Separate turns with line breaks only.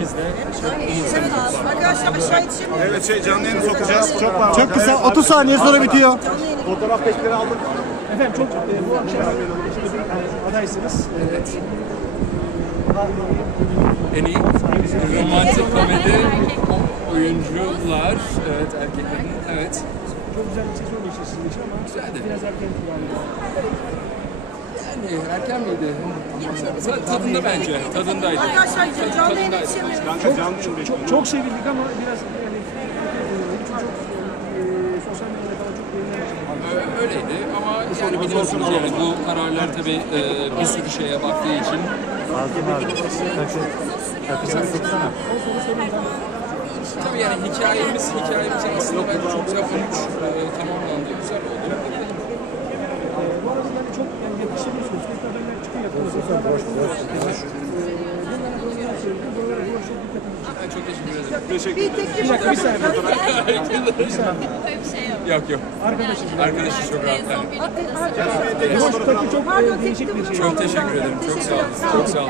ekibimiz de
Evet, arkadaşlar aşağı yetişemiyoruz.
Evet şey canlı yayını sokacağız. Çok var.
Çok kısa 30 saniye sonra bitiyor.
Fotoğraf bekleri aldık.
Efendim çok e, bu akşam ekibimizin adaysınız. Evet.
En iyi romantik komedi oyuncular, evet erkeklerin, evet.
Çok güzel bir sezon geçti sizin için ama
Güzeldi.
biraz erken galiba.
Erken miydi? Ta- Tadında bence, tadındaydı.
Arkadaşlar canlı yayın yetişemiyoruz.
Yayın
Çok,
bekliyoruz.
çok sevildik ama biraz yani çok çok e, sosyal medyada falan çok beğenilen
Ö- Öyleydi ama yani biliyorsunuz yani bu kararlar tabii e, bir sürü şeye baktığı için. Tabii yani hikayemiz, hikayemiz aslında bence çok güzel olmuş, e, tamamlandı, güzel oldu.
Bu arada yani çok yani yakışabiliyorsunuz. Sürekli haberler söylüyorum. Buralara bu çok.
Ben çok teşekkür ederim.
Bir
dakika bir saniye. Bir saniye.
Yok yok,
Arkadaşım.
arkadaşı çok rahat. yani.
Boş takı çok değişik bir şey.
Çok teşekkür ederim, çok sağ olun. Çok sağ olun.